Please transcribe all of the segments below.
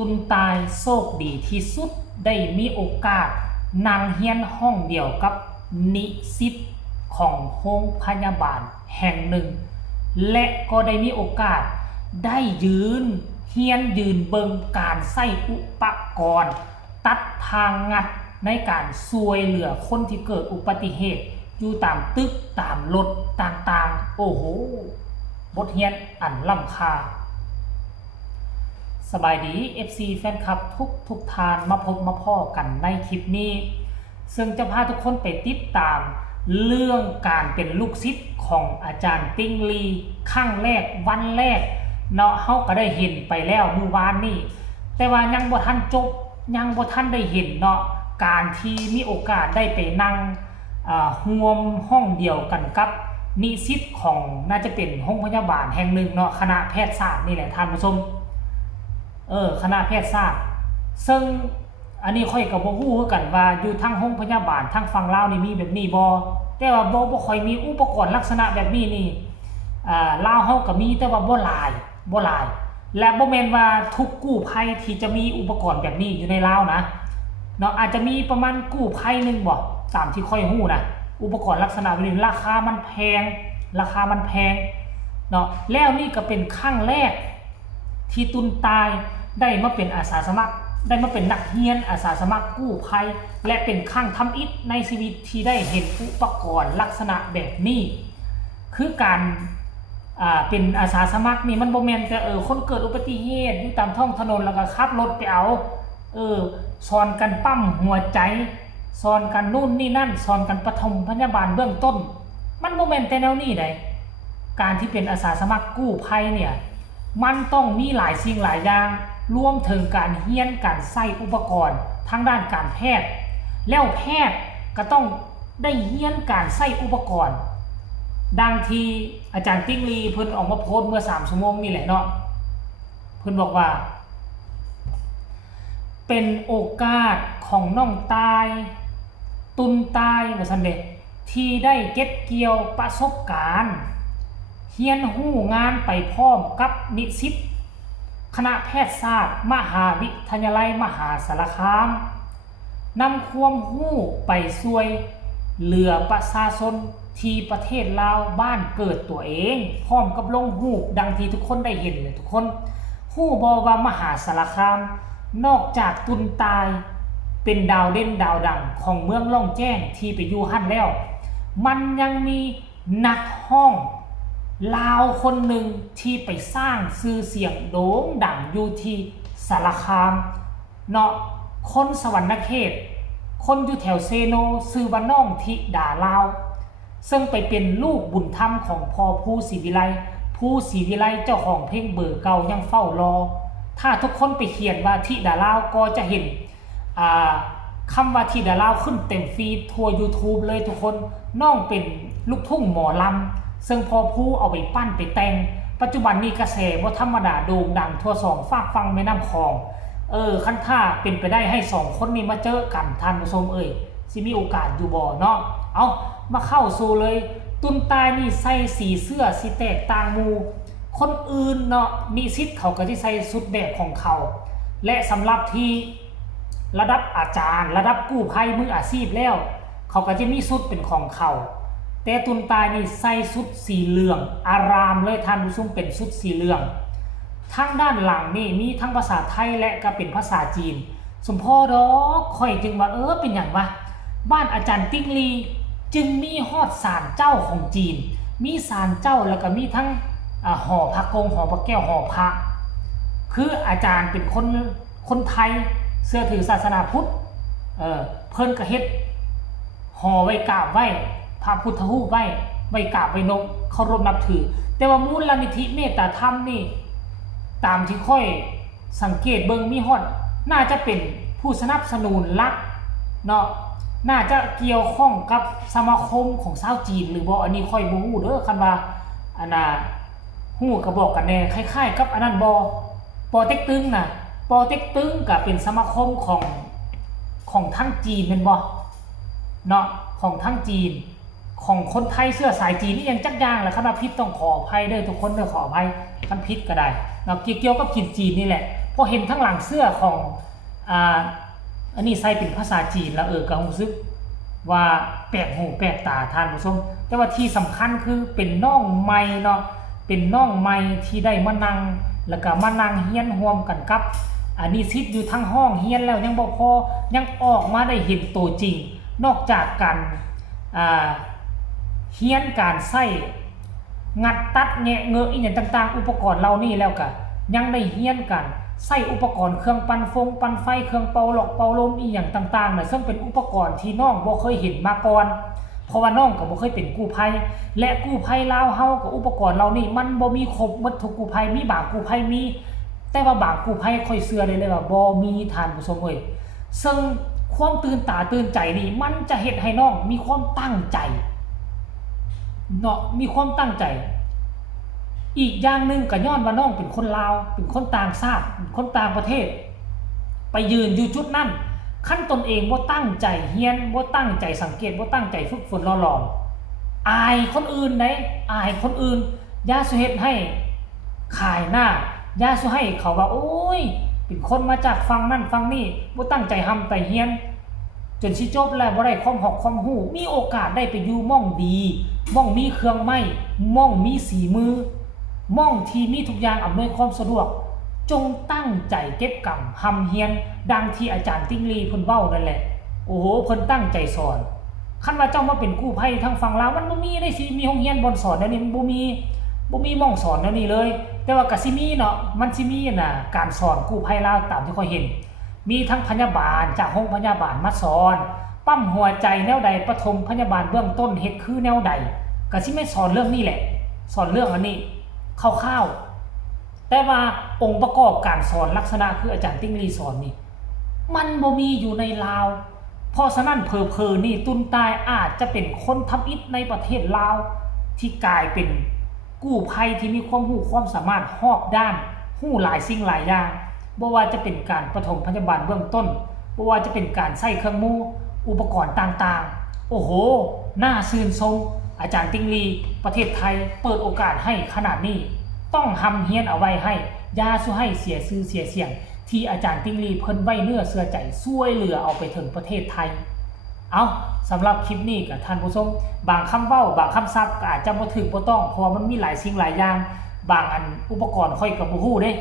ตุนตายโชคดีที่สุดได้มีโอกาสนั่งเฮียนห้องเดียวกับนิสิตของโรงพยาบาลแห่งหนึ่งและก็ได้มีโอกาสได้ยืนเฮียนยืนเบิงการใช้อุปกรณ์ตัดทางงัดในการช่วยเหลือคนที่เกิดอุบัติเหตุอยู่ตามตึกตามรถต่างๆโอ้โหบทเรียนอันล้ำค่าสบายดี FC แฟนคลับทุกทานมาพบมาพ่อกันในคลิปนี้ซึ่งจะพาทุกคนไปติดตามเรื่องการเป็นลูกศิษย์ของอาจารย์ติ้งลีครั้งแรกวันแรกเนาะเฮาก็ได้เห็นไปแล้วเมื่อวานนี้แต่ว่ายังบ่ทันจบยังบ่ทันได้เห็นเนาะการที่มีโอกาสได้ไปนั่งร่วมห้องเดียวกันกับนิสิตของน่าจะเป็นโรงพยาบาลแห่งหนึ่งเนาะคณะแพทยศาสตร์นี่แหละท่านผู้ชมคณะแพทยศาสตร์ซึ่งอันนี้ค่อยกับบ่ฮู้คือกันว่าอยู่ทั้งโรงพยาบาลทั้งฝั่งลาวนี่มีแบบนี้บ่แต่ว่าบ่ค่อยมีอุปกรณ์ลักษณะแบบนี้นี่ลาวเฮาก็มีแต่ว่าบ่หลายและบ่แม่นว่าทุกกู้ภัยที่จะมีอุปกรณ์แบบนี้อยู่ในลาวนะเนาะอาจจะมีประมาณกู้ภัยนึงบ่ตามที่ค่อยฮู้นะอุปกรณ์ลักษณะแบบนี้ราคามันแพงเนาะแล้วนี่ก็เป็นครั้งแรกที่ตุนตายได้มาเป็นอาสาสมัครได้มาเป็นนักเรียนอาสาสมัครกู้ภัยและเป็นครั้งทำอิฐในชีวิตที่ได้เห็นอุปกรณ์ลักษณะแบบนี้คือการเป็นอาสาสมัครนี่มันบ่แม่นแต่คนเกิดอุบัติเหตุอยู่ตามท้องถนนแล้วก็ขับรถไปเอาสอนกันปั๊มหัวใจสอนกันนู่นนี่นั่นสอนกันปฐมพยาบาลเบื้องต้นมันบ่แม่นแต่แนวนี้ได้การที่เป็นอาสาสมัครกู้ภัยเนี่ยมันต้องมีหลายสิ่งหลายอย่างรวมถึงการเรียนการใช้อุปกรณ์ทางด้านการแพทย์แล้วแพทย์ก็ต้องได้เรียนการใช้อุปกรณ์ดังที่อาจารย์ติ้งลีเพิ่นออกมาโพสต์เมื่อ3ชั่วโมงนี่แหละเนาะเพิ่นบอกว่าเป็นโอกาสของน้องตายตุนตายว่าซั่นเด้ที่ได้เก็บเกี่ยวประสบการณ์เรียนรู้งานไปพร้อมกับนิสิตคณะแพทยศาสตร์มหาวิทยาลัยมหาสารคามนำความรู้ไปช่วยเหลือประชาชนที่ประเทศลาวบ้านเกิดตัวเองพร้อมกับลงรูปดังที่ทุกคนได้เห็นเลยทุกคนฮู้บ่ว่ามหาสารคามนอกจากตุนตายเป็นดาวเด่นดาวดังของเมืองล่องแจ้งที่ไปอยู่หั่นแล้วมันยังมีนักห้องลาวคนหนึ่งที่ไปสร้างชื่อเสียงโด่งดังอยู่ที่สารคามเนาะคนสวรรณเขตคนอยู่แถวเซโนชื่อว่าน้องธิดาลาวซึ่งไปเป็นลูกบุญธรรมของพ่อผู้ศรีวิไลเจ้าของเพลงเบอร์เก่ายังเฝ้ารอถ้าทุกคนไปเขียนว่าธิดาลาวก็จะเห็นคำว่าธิดาลาวขึ้นเต็มฟีดทั่ว YouTube เลยทุกคนน้องเป็นลูกทุ่งหมอลำซึ่งพอผู้เอาไปปั้นไปแต่งปัจจุบันนี้กระแสบ่ธรรมดาโด่งดังทั่วสองฝากฟังแม่น้ำคลองคันท่าเป็นไปได้ให้2คนนี้มาเจอกันท่านผู้ชมสิมีโอกาสอยู่บ่เนาะเอามาเข้าสู่เลยตุนตายนี่ใส่สีเสื้อสิแตกต่างหมู่คนอื่นเนาะนิสิตเขาก็สิใส่ชุดแบบของเขาและสำหรับที่ระดับอาจารย์ระดับกู้ภัยมืออาชีพแล้วเขาก็จะมีชุดเป็นของเขาแต่ตุนตายนี่ใส่ชุดสีเหลืองอารามเลยท่านผู้ชมเป็นชุดสีเหลืองทางด้านหลังนี่มีทั้งภาษาไทยและก็เป็นภาษาจีนสมพ่อดอกค่อยจึงว่าเป็นอย่างวะบ้านอาจารย์ติ้งลีจึงมีฮอดศาลเจ้าของจีนมีศาลเจ้าแล้วก็มีทั้งหอพระกงหอพระแก้วหอพระคืออาจารย์เป็นคนไทยเชื่อถือศาสนาพุทธเพิ่นก็เฮ็ดหอไว้กราบไว้พระพุทธรูปไว้กราบไว้นกเคารพนับถือแต่ว่ามูลนิธิเมตตาธรรมนี่ตามที่ค่อยสังเกตเบิ่งมีฮอดน่าจะเป็นผู้สนับสนุนหลักเนาะน่าจะเกี่ยวข้องกับสมาคมของชาวจีนหรือบ่อันนี้ค่อยบ่ฮู้เด้อคันว่าอันน่ะฮู้ก็บอกกันแน่คล้ายๆกับอันนั้นบ่ปอเต็กตึงน่ะปอเต็กตึงก็เป็นสมาคมของทั้งจีนแม่นบ่เนาะของทั้งจีนของคนไทยเสื้อสายจีนนี่ยังจักอย่างแหละคันว่าผิดต้องขออภัยเด้อทุกคนเด้อขออภัยคันผิดก็ได้เนาะเกี่ยวกับกินจีนนี่แหละ พอเห็นทั้งหลังเสื้อของอันนี้ใส่เป็นภาษาจีนแล้วก็รู้สึกว่าแปลกหูแปลกตาท่านผู้ชมแต่ว่าที่สำคัญคือเป็นน้องใหม่เนาะเป็นน้องใหม่ที่ได้มานั่งแล้วก็มานั่งเฮียนร่วมกันกับนิสิตอยู่ทั้งห้องเฮียนแล้วยังบ่พอยังออกมาได้เห็นตัวจริงนอกจากการเฮียนการใส่งัดตัดแงะเงอะอีหยังต่างๆอุปกรณ์เหล่านี้แล้วก็ยังได้เฮียนกันใส่อุปกรณ์เครื่องปั่นไฟเครื่องเป่าหลอกเป่าลมอีหยังต่างๆน่ะซึ่งเป็นอุปกรณ์ที่น้องบ่เคยเห็นมาก่อนเพราะว่าน้องก็บ่เคยเป็นกู้ภัยและกู้ภัยลาวเฮากับอุปกรณ์เหล่านี้มันบ่มีครบหมดทุกกู้ภัยมีบางกู้ภัยมีแต่ว่าบางกู้ภัยค่อยเชื่อได้เลยว่าบ่มีท่านผู้ชมเอ้ยซึ่งความตื่นตาตื่นใจนี่มันจะเฮ็ดให้น้องมีความตั้งใจเนาะมีความตั้งใจอีกอย่างนึงก็ย้อนว่าน้องเป็นคนลาวเป็นคนต่างชาติคนต่างประเทศไปยืนอยู่จุดนั้นขั้นตนเองบ่ตั้งใจเฮียนบ่ตั้งใจสังเกตบ่ตั้งใจฝึกฝนหล่อๆอายคนอื่นได้อายคนอื่นอย่าสิเฮ็ดให้ขายหน้าอย่าสิให้เขาว่าโอ้ยเป็นคนมาจากฝั่งนั้นฝั่งนี้บ่ตั้งใจทำแต่เฮียนจนสิจบแล้วบ่ได้ความหอกความรู้มีโอกาสได้ไปอยู่ม่องดีม่องมีเครื่องไม้ม่องมีสีมือม่องที่มีทุกอย่างอำนวยความสะดวกจงตั้งใจเก็บกรรมทำเฮียนดังที่อาจารย์ติ้งลีเพิ่นเว้านั่นแหละโอ้โหเพิ่นตั้งใจสอนคันว่าเจ้ามาเป็นกู้ภัยทางฝั่งลาวมันบ่มีได้สิมีโรงเรียนบ่สอนแนวนี้มันบ่มีม่องสอนแนวนี้เลยแต่ว่าก็สิมีเนาะมันสิมีน่ะการสอนกู้ภัยลาวตามที่ค่อยเห็นมีทั้งพยาบาลจากห้องพยาบาลมาสอนปั๊มหัวใจแนวใดปฐมพยาบาลเบื้องต้นเฮ็ดคือแนวใดก็สิไม่สอนเรื่องนี้แหละสอนเรื่องอันนี้คร่าวๆแต่ว่าองค์ประกอบการสอนลักษณะคืออาจารย์ติ้งลีสอนนี่มันบ่มีอยู่ในลาวเพราะฉะนั้นเผลอๆนี่ตุนตายอาจจะเป็นคนทำอิฐในประเทศลาวที่กลายเป็นกู้ภัยที่มีความรู้ความสามารถรอบด้านรู้หลายสิ่งหลายอย่างบ่ว่าจะเป็นการปฐมพยาบาลเบื้องต้นบ่ว่าจะเป็นการใช้เครื่องมืออุปกรณ์ต่างๆโอ้โหน่าชื่นชมอาจารย์ติ้งลีประเทศไทยเปิดโอกาสให้ขนาดนี้ต้องทำเฮียนเอาไว้ให้อย่าสู้ให้เสียชื่อเสียเสียงที่อาจารย์ติ้งลีเพิ่นไว้เนื้อเชื่อใจช่วยเหลือเอาไปถึงประเทศไทยเอาสำหรับคลิปนี้กับท่านผู้ชมบางคำเว้าบางคำศัพท์ก็อาจจะบ่ถูกบ่ต้องเพราะมันมีหลายสิ่งหลายอย่างบางอันอุปกรณ์ค่อยก็บ่ฮู้เด้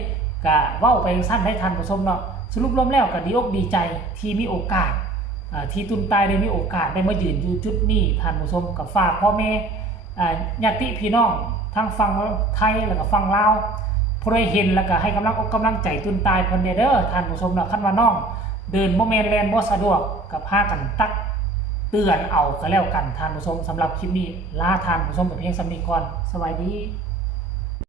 ก็เว้าไปสั้นให้ท่านผู้ชมเนาะสรุปรวมแล้วก็ดีอกดีใจที่มีโอกาสที่ตุนตายได้มีโอกาสได้มายืนอยู่จุดนี้ท่านผู้ชมกับฝากพ่อแม่ญาติพี่น้องทั้งฝั่งไทยแล้วก็ฝั่งลาวผู้ใดเห็นแล้วก็ให้กำลังใจตุนตายเพิ่นเด้อท่านผู้ชมเนาะคันว่าน้องเดินบ่แม่นแล่นบ่สะดวกก็พากันตักเตือนเอาก็แล้วกันท่านผู้ชมสำหรับคลิปนี้ลาท่านผู้ชมไปเพียงส่ำนี้ก่อนสวัสดี